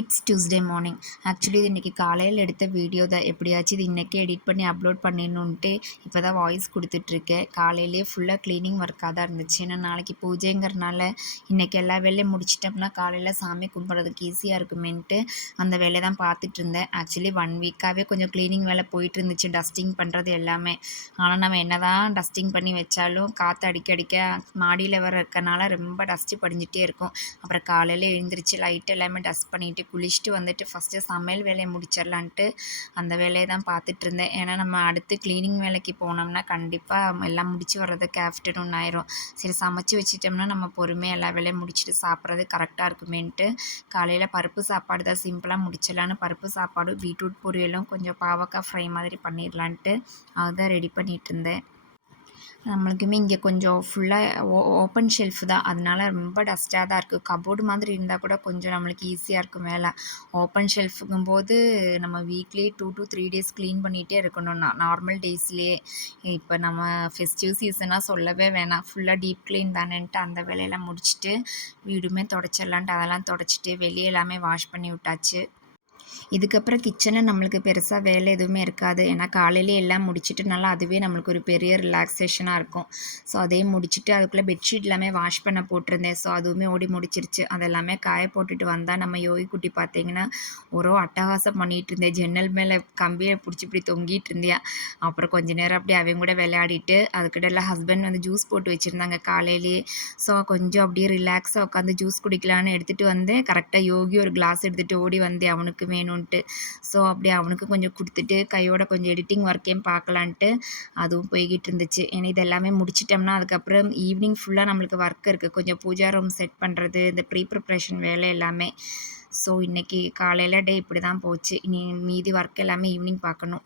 It's Tuesday morning. Actually இது இன்றைக்கி காலையில் எடுத்த வீடியோ தான். எப்படியாச்சும் இது இன்றைக்கே எடிட் பண்ணி அப்லோட் பண்ணிடணுன்ட்டு இப்போ தான் வாய்ஸ் கொடுத்துட்ருக்கேன். காலையிலேயே ஃபுல்லாக க்ளீனிங் ஒர்க்காக தான் இருந்துச்சு. ஏன்னா நாளைக்கு பூஜைங்கிறனால இன்றைக்கி எல்லா வேலையும் முடிச்சிட்டோம்னா காலையில் சாமி கும்பிட்றதுக்கு ஈஸியாக இருக்குமேன்ட்டு அந்த வேலையை தான் பார்த்துட்டு இருந்தேன். ஆக்சுவலி 1 வீக்காகவே கொஞ்சம் க்ளீனிங் வேலை போயிட்டு இருந்துச்சு, டஸ்டிங் பண்ணுறது எல்லாமே. ஆனால் நம்ம என்ன தான் டஸ்டிங் பண்ணி வச்சாலும் காற்று அடிக்க அடிக்க மாடியில் வர இருக்கனால ரொம்ப டஸ்ட்டு படிஞ்சிட்டே இருக்கும். அப்புறம் காலையில் எழுந்திரிச்சு லைட் எல்லாமே டஸ்ட் பண்ணிவிட்டு குளிச்சுட்டு வந்துட்டு ஃபஸ்ட்டு சமையல் வேலையை முடிச்சிடலான்ட்டு அந்த வேலையை தான் பார்த்துட்டு இருந்தேன். ஏன்னா நம்ம அடுத்து க்ளீனிங் வேலைக்கு போனோம்னா கண்டிப்பாக எல்லாம் முடிச்சு வர்றதுக்கு ஆஃப்டர்நூன் ஆயிரும். சரி சமைச்சு வச்சிட்டோம்னா நம்ம பொறுமையாக எல்லா வேலையும் முடிச்சுட்டு சாப்பிட்றது கரெக்டாக இருக்குமேன்ட்டு காலையில் பருப்பு சாப்பாடு தான் சிம்பிளாக முடிச்சிடலான்னு பருப்பு சாப்பாடும் பீட்ரூட் பொரியலும் கொஞ்சம் பாவக்காய் ஃப்ரை மாதிரி பண்ணிடலான்ட்டு அதுதான் ரெடி பண்ணிகிட்டு இருந்தேன். நம்மளுக்குமே இங்கே கொஞ்சம் ஃபுல்லாக ஓப்பன் ஷெல்ஃப் தான், அதனால ரொம்ப டஸ்ட்டாக தான் இருக்குது. கபோர்டு மாதிரி இருந்தால் கூட கொஞ்சம் நம்மளுக்கு ஈஸியாக இருக்கும் வேலை. ஓப்பன் ஷெல்ஃபுங்கும்போது நம்ம வீக்லி 2 to 3 டேஸ் க்ளீன் பண்ணிகிட்டே இருக்கணும். நார்மல் டேஸ்லேயே இப்போ நம்ம ஃபெஸ்டிவ் சீசனாக சொல்லவே வேணாம். ஃபுல்லாக டீப் க்ளீன் தானேன்ட்டு அந்த வேலையெல்லாம் முடிச்சுட்டு வீடுமே தொடச்சிடலான்ட்டு அதெல்லாம் தொடச்சிட்டு வெளியே எல்லாமே வாஷ் பண்ணி விட்டாச்சு. இதுக்கப்புறம் கிச்சனில் நம்மளுக்கு பெருசாக வேலை எதுவுமே இருக்காது. ஏன்னா காலையிலே எல்லாம் முடிச்சுட்டு நல்லா அதுவே நம்மளுக்கு ஒரு பெரிய ரிலாக்ஸேஷனாக இருக்கும். ஸோ அதையும் முடிச்சுட்டு அதுக்குள்ளே பெட்ஷீட் எல்லாமே வாஷ் பண்ண போட்டிருந்தேன். ஸோ அதுவுமே ஓடி முடிச்சிருச்சு. அதெல்லாமே காய போட்டுட்டு வந்தால் நம்ம யோகி குட்டி பார்த்தீங்கன்னா ஒரு அட்டகாசம் பண்ணிகிட்டு இருந்தேன். ஜன்னல் மேலே கம்பியை பிடிச்சி இப்படி தொங்கிட்டு இருந்தியா. அப்புறம் கொஞ்ச நேரம் அப்படியே அவங்க கூட விளையாடிட்டு அதுக்கிட்டலாம் ஹஸ்பண்ட் வந்து ஜூஸ் போட்டு வச்சுருந்தாங்க காலையிலேயே. ஸோ கொஞ்சம் அப்படியே ரிலாக்ஸாக உட்காந்து ஜூஸ் குடிக்கலான்னு எடுத்துகிட்டு வந்தேன். கரெக்டாக யோகி ஒரு கிளாஸ் எடுத்துகிட்டு ஓடி வந்தேன் அவனுக்கு வேணும்ன்ட்டு. ஸோ அப்படியே அவனுக்கு கொஞ்சம் கொடுத்துட்டு கையோட கொஞ்சம் எடிட்டிங் ஒர்க்கையும் பார்க்கலான்ட்டு அதுவும் போய்கிட்டு இருந்துச்சு. ஏன்னா இது எல்லாமே முடிச்சிட்டோம்னா அதுக்கப்புறம் ஈவினிங் ஃபுல்லாக நம்மளுக்கு ஒர்க் இருக்குது. கொஞ்சம் பூஜா ரூம் செட் பண்ணுறது, இந்த ப்ரிப்ரேஷன் வேலை எல்லாமே. ஸோ இன்றைக்கி காலையில் டே இப்படி தான் போச்சு. இனி மீதி ஒர்க் எல்லாமே ஈவினிங் பார்க்கணும்.